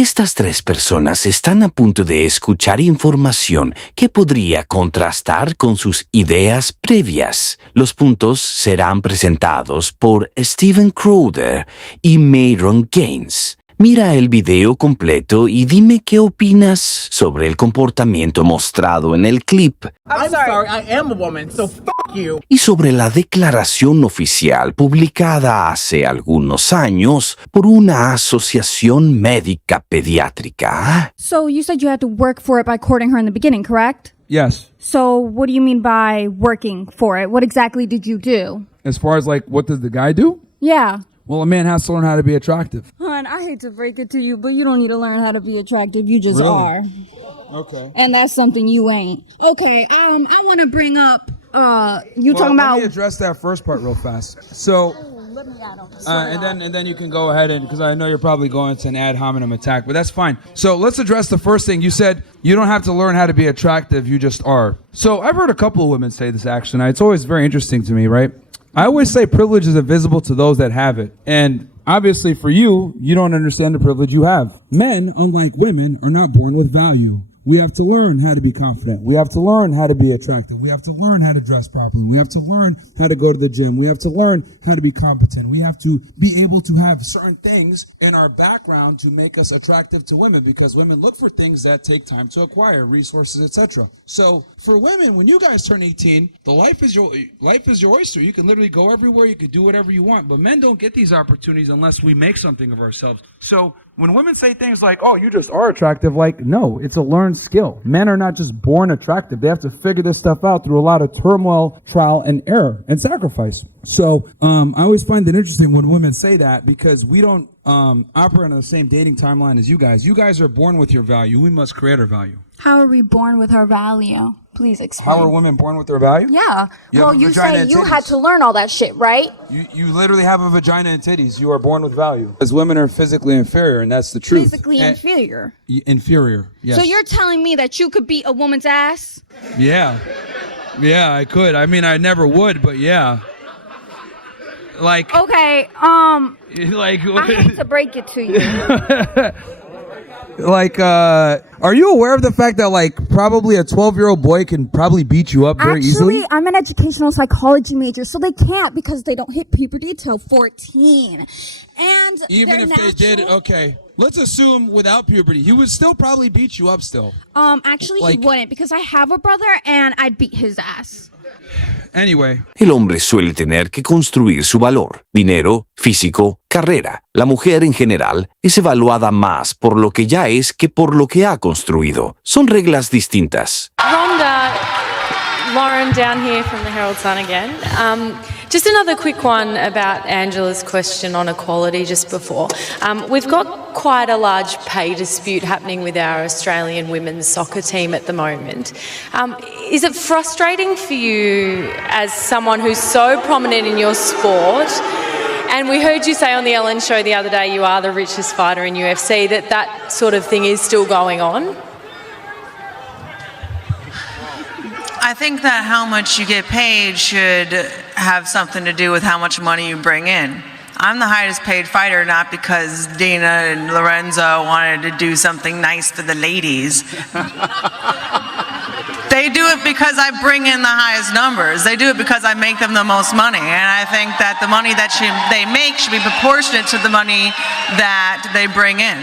Estas tres personas están a punto de escuchar información que podría contrastar con sus ideas previas. Los puntos serán presentados por Steven Crowder y Mayron Gaines. Mira el video completo y dime qué opinas sobre el comportamiento mostrado en el clip. I'm sorry, I am a woman, so fuck you. Y sobre la declaración oficial publicada hace algunos años por una asociación médica pediátrica. So you said you had to work for it by courting her in the beginning, correct? Yes. So what do you mean by working for it? What exactly did you do? As far as like, what does the guy do? Yeah. Well, a man has to learn how to be attractive. Hon, I hate to break it to you, but you don't need to learn how to be attractive. You just Really? are. Okay. And that's something you ain't. Okay, I want to bring up, you talking Let about... me address that first part real fast. So, Let me add on. and then you can go ahead and, because I know you're probably going to an ad hominem attack, but that's fine. So let's address the first thing. You said you don't have to learn how to be attractive, you just are. So I've heard a couple of women say this actually, and it's always very interesting to me, right? I always say privilege is invisible to those that have it. And obviously for you, you don't understand the privilege you have. Men, unlike women, are not born with value. We have to learn how to be confident. We have to learn how to be attractive. We have to learn how to dress properly. We have to learn how to go to the gym. We have to learn how to be competent. We have to be able to have certain things in our background to make us attractive to women, because women look for things that take time to acquire, resources, etc. So for women, when you guys turn 18, the life is your oyster. You can literally go everywhere. You can do whatever you want. But men don't get these opportunities unless we make something of ourselves. So when women say things like, oh, you just are attractive, like, no, it's a learned skill. Men are not just born attractive. They have to figure this stuff out through a lot of turmoil, trial, and error, and sacrifice. So I always find it interesting when women say that, because we don't operate on the same dating timeline as you guys. You guys are born with your value. We must create our value. How are we born with our value? Please explain. How are women born with their value? Yeah. Well, You say you had to learn all that shit, right? You literally have a vagina and titties. You are born with value. As women are physically inferior, and that's the truth. Physically inferior. Inferior, yes. So you're telling me that you could beat a woman's ass? Yeah. Yeah, I could. I mean, I never would, but yeah. Like... Okay, like... I hate to break it to you. Like, are you aware of the fact that, like, probably a 12-year-old boy can probably beat you up very easily? Actually, I'm an educational psychology major, so they can't because they don't hit puberty till 14. And Even if they did, okay. Let's assume without puberty, he would still probably beat you up still. Actually, Like- he wouldn't, because I have a brother and I'd beat his ass. Anyway. El hombre suele tener que construir su valor, dinero, físico, carrera. La mujer en general es evaluada más por lo que ya es que por lo que ha construido. Son reglas distintas. Rhonda, Lauren down here from the Herald Sun again. Just another quick one about Angela's question on equality just before. We've got quite a large pay dispute happening with our Australian women's soccer team at the moment. Is it frustrating for you as someone who's so prominent in your sport? And we heard you say on the Ellen show the other day you are the richest fighter in UFC, that sort of thing is still going on? I think that how much you get paid should have something to do with how much money you bring in. I'm the highest paid fighter, not because Dina and Lorenzo wanted to do something nice for the ladies. They do it because I bring in the highest numbers. They do it because I make them the most money. And I think that the money that they make should be proportionate to the money that they bring in.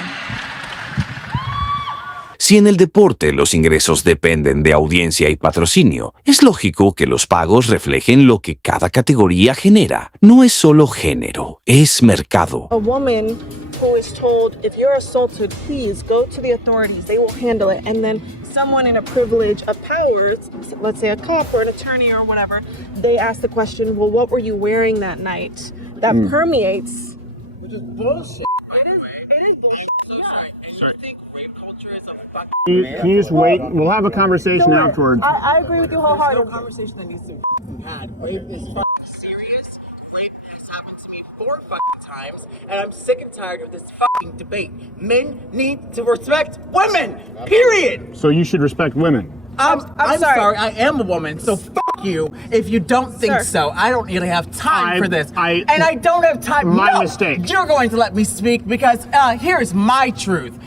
Si en el deporte los ingresos dependen de audiencia y patrocinio, es lógico que los pagos reflejen lo que cada categoría genera. No es solo género, es mercado. A woman who is told, if you're assaulted, please go to the authorities, they will handle it. And then someone in a privilege of powers, let's say a cop or an attorney or whatever, they ask the question, well, what were you wearing that night? That permeates. Which is bullshit. It is bullshit. Sorry. You think rape culture is a fucking Can you just wait? We'll have a conversation afterwards. I agree with you There's no wholeheartedly. conversation that needs to be had. Rape is fucking serious. Rape has happened to me 4 fucking times, and I'm sick and tired of this fucking debate. Men need to respect women. Period. So you should respect women. I'm sorry. I am a woman, so fuck you if you don't think Sir. so. I don't really have time for this. I- and I don't have time. My No, mistake. You're going to let me speak because here's my truth.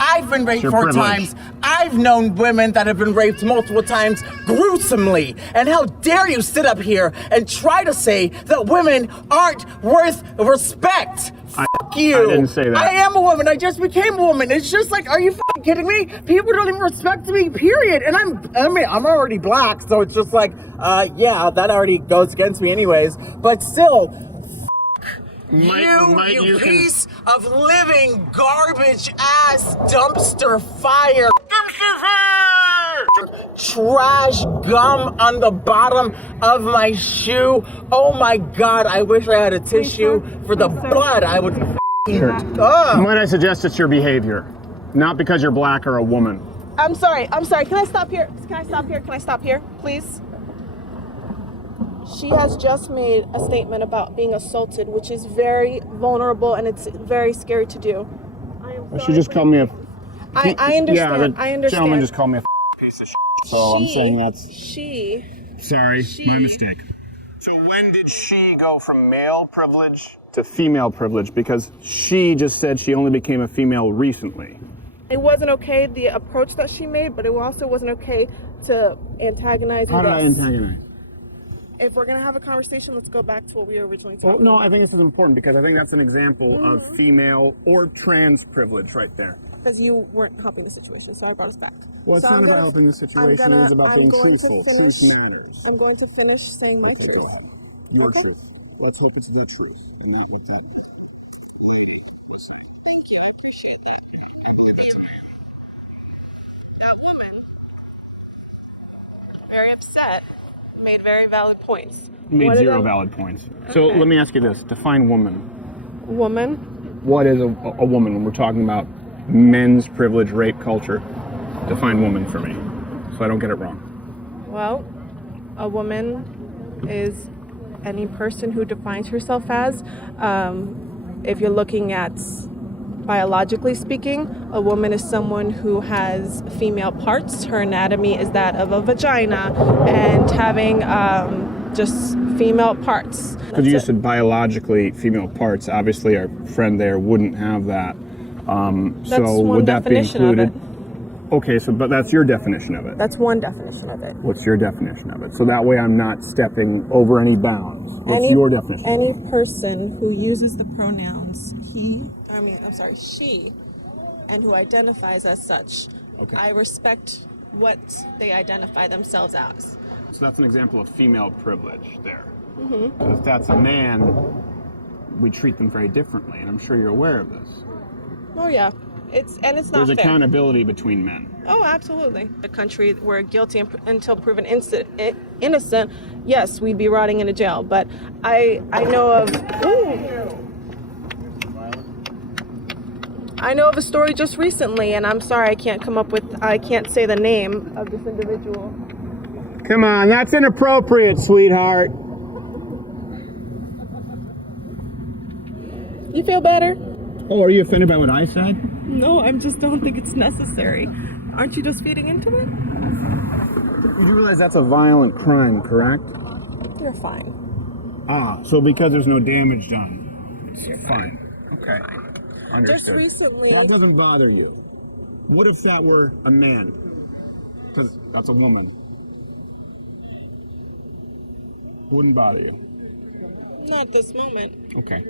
I've been raped Your 4 privilege. times. I've known women that have been raped multiple times, gruesomely. And how dare you sit up here and try to say that women aren't worth respect? Fuck you. I didn't say that. I am a woman. I just became a woman. It's just like, are you fucking kidding me? People don't even respect me, period. And I'm already black, so it's just like, yeah, that already goes against me anyways. But still, you piece of living garbage ass dumpster fire. Dumpster fire! Trash gum on the bottom of my shoe. Oh my God, I wish I had a tissue for the blood. I would Might I suggest it's your behavior, not because you're black or a woman. I'm sorry. Can I stop here? Can I stop here, please? She has just made a statement about being assaulted, which is very vulnerable and it's very scary to do. She just called me a... I understand. Yeah, the I understand. gentleman just called me a piece of shit. So I'm saying that's... Sorry, my mistake. So when did she go from male privilege to female privilege? Because she just said she only became a female recently. It wasn't okay, the approach that she made, but it also wasn't okay to antagonize. How did I antagonize? If we're going to have a conversation, let's go back to what we were originally talking Well, no, I think this is important because I think that's an example of female or trans privilege right there. Because you weren't helping the situation, so I brought us back. Well, it's not about helping the situation, it's about being truthful. Truth matters. I'm going to finish saying my truth. Go ahead. Your truth. Let's hope it's the truth and not what that is. Thank you, I appreciate that. That woman, very upset, made very valid points. Made zero valid points. So let me ask you this. Define woman. Woman? What is a woman when we're talking about men's privilege, rape culture? Define woman for me so I don't get it wrong. Well, a woman is any person who defines herself as, if you're looking at biologically speaking, a woman is someone who has female parts. Her anatomy is that of a vagina and having just female parts. Because you just said biologically female parts. Obviously, our friend there wouldn't have that. So would that be included? Okay, so but that's your definition of it. That's one definition of it. What's your definition of it? So that way I'm not stepping over any bounds. What's your definition? Any person who uses the pronouns she, and who identifies as such. Okay. I respect what they identify themselves as. So that's an example of female privilege there. Mm-hmm. If that's a man, we treat them very differently, and I'm sure you're aware of this. Oh yeah, it's not There's fair. accountability between men. Oh, absolutely. The country where guilty until proven innocent, yes, we'd be rotting in a jail. But I know of a story just recently, and I'm sorry I can't say the name of this individual. Come on, that's inappropriate, sweetheart. You feel better? Oh, are you offended by what I said? No, I just don't think it's necessary. Aren't you just feeding into it? You do realize that's a violent crime, correct? You're fine. Ah, so because there's no damage done, it's fine. Okay. Understood. Just recently... That doesn't bother you. What if that were a man? Because that's a woman. Wouldn't bother you? Not at this moment. Okay.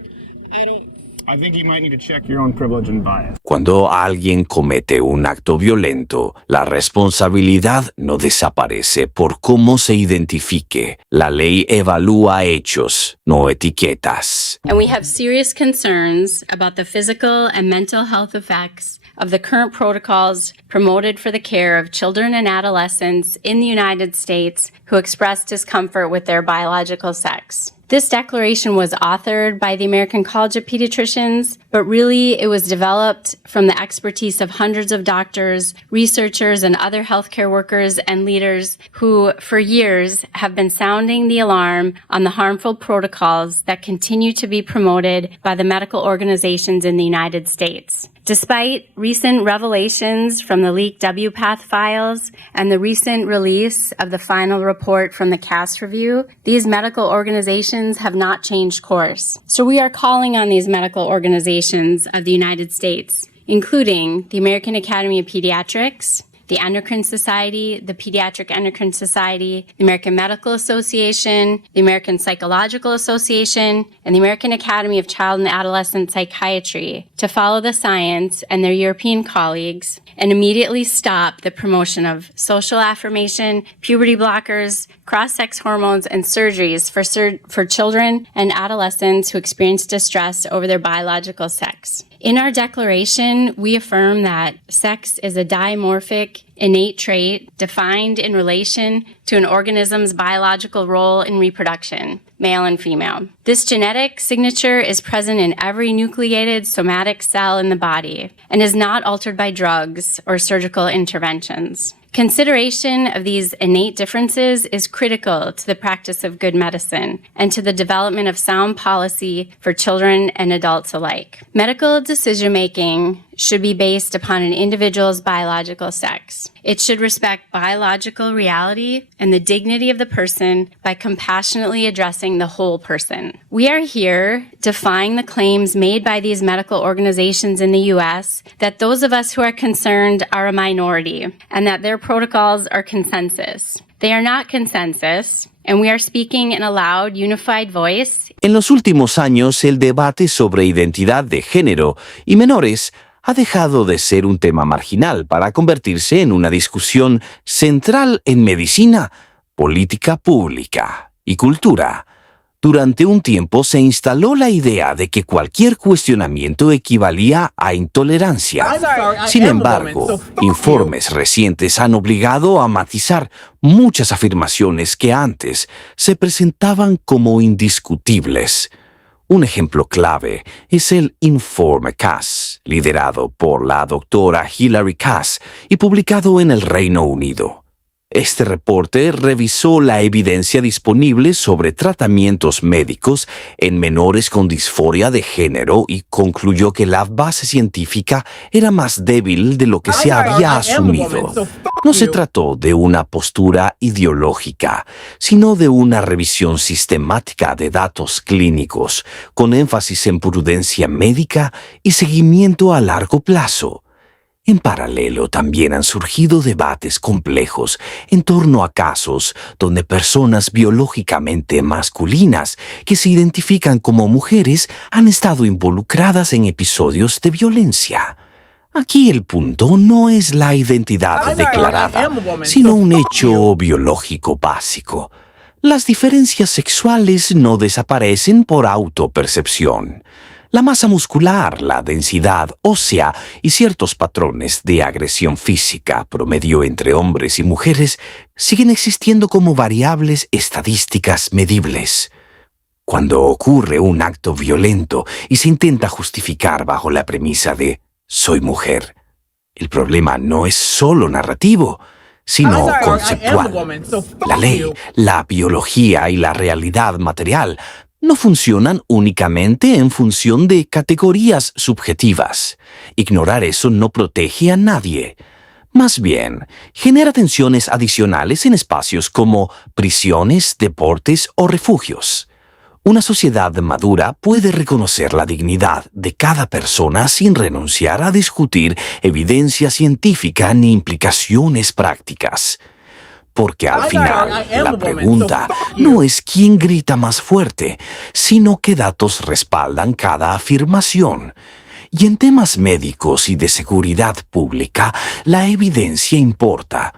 I think you might need to check your own privilege and bias. Cuando alguien comete un acto violento, la responsabilidad no desaparece por cómo se identifique. La ley evalúa hechos, no etiquetas. And we have serious concerns about the physical and mental health effects of the current protocols promoted for the care of children and adolescents in the United States who express discomfort with their biological sex. This declaration was authored by the American College of Pediatricians, but really it was developed from the expertise of hundreds of doctors, researchers, and other healthcare workers and leaders who, for years, have been sounding the alarm on the harmful protocols that continue to be promoted by the medical organizations in the United States. Despite recent revelations from the leaked WPATH files and the recent release of the final report from the CAS review, these medical organizations have not changed course. So we are calling on these medical organizations of the United States, including the American Academy of Pediatrics, the Endocrine Society, the Pediatric Endocrine Society, the American Medical Association, the American Psychological Association, and the American Academy of Child and Adolescent Psychiatry to follow the science and their European colleagues and immediately stop the promotion of social affirmation, puberty blockers, cross-sex hormones, and surgeries for children and adolescents who experience distress over their biological sex. In our declaration, we affirm that sex is a dimorphic, innate trait defined in relation to an organism's biological role in reproduction, male and female. This genetic signature is present in every nucleated somatic cell in the body and is not altered by drugs or surgical interventions. Consideration of these innate differences is critical to the practice of good medicine and to the development of sound policy for children and adults alike. Medical decision-making should be based upon an individual's biological sex. It should respect biological reality and the dignity of the person by compassionately addressing the whole person. We are here defying the claims made by these medical organizations in the U.S. that those of us who are concerned are a minority and that their protocols are consensus. They are not consensus, and we are speaking in a loud, unified voice. En los últimos años, el debate sobre identidad de género y menores ha dejado de ser un tema marginal para convertirse en una discusión central en medicina, política pública y cultura. Durante un tiempo se instaló la idea de que cualquier cuestionamiento equivalía a intolerancia. Sin embargo, informes recientes han obligado a matizar muchas afirmaciones que antes se presentaban como indiscutibles. Un ejemplo clave es el informe Cass, liderado por la doctora Hilary Cass y publicado en el Reino Unido. Este reporte revisó la evidencia disponible sobre tratamientos médicos en menores con disforia de género y concluyó que la base científica era más débil de lo que se había asumido. No se trató de una postura ideológica, sino de una revisión sistemática de datos clínicos, con énfasis en prudencia médica y seguimiento a largo plazo. En paralelo, también han surgido debates complejos en torno a casos donde personas biológicamente masculinas que se identifican como mujeres han estado involucradas en episodios de violencia. Aquí el punto no es la identidad declarada, sino un hecho biológico básico. Las diferencias sexuales no desaparecen por autopercepción. La masa muscular, la densidad ósea y ciertos patrones de agresión física promedio entre hombres y mujeres siguen existiendo como variables estadísticas medibles. Cuando ocurre un acto violento y se intenta justificar bajo la premisa de «soy mujer», el problema no es solo narrativo, sino conceptual. La ley, la biología y la realidad material no funcionan únicamente en función de categorías subjetivas. Ignorar eso no protege a nadie. Más bien, genera tensiones adicionales en espacios como prisiones, deportes o refugios. Una sociedad madura puede reconocer la dignidad de cada persona sin renunciar a discutir evidencia científica ni implicaciones prácticas. Porque al final, la pregunta no es quién grita más fuerte, sino qué datos respaldan cada afirmación. Y en temas médicos y de seguridad pública, la evidencia importa.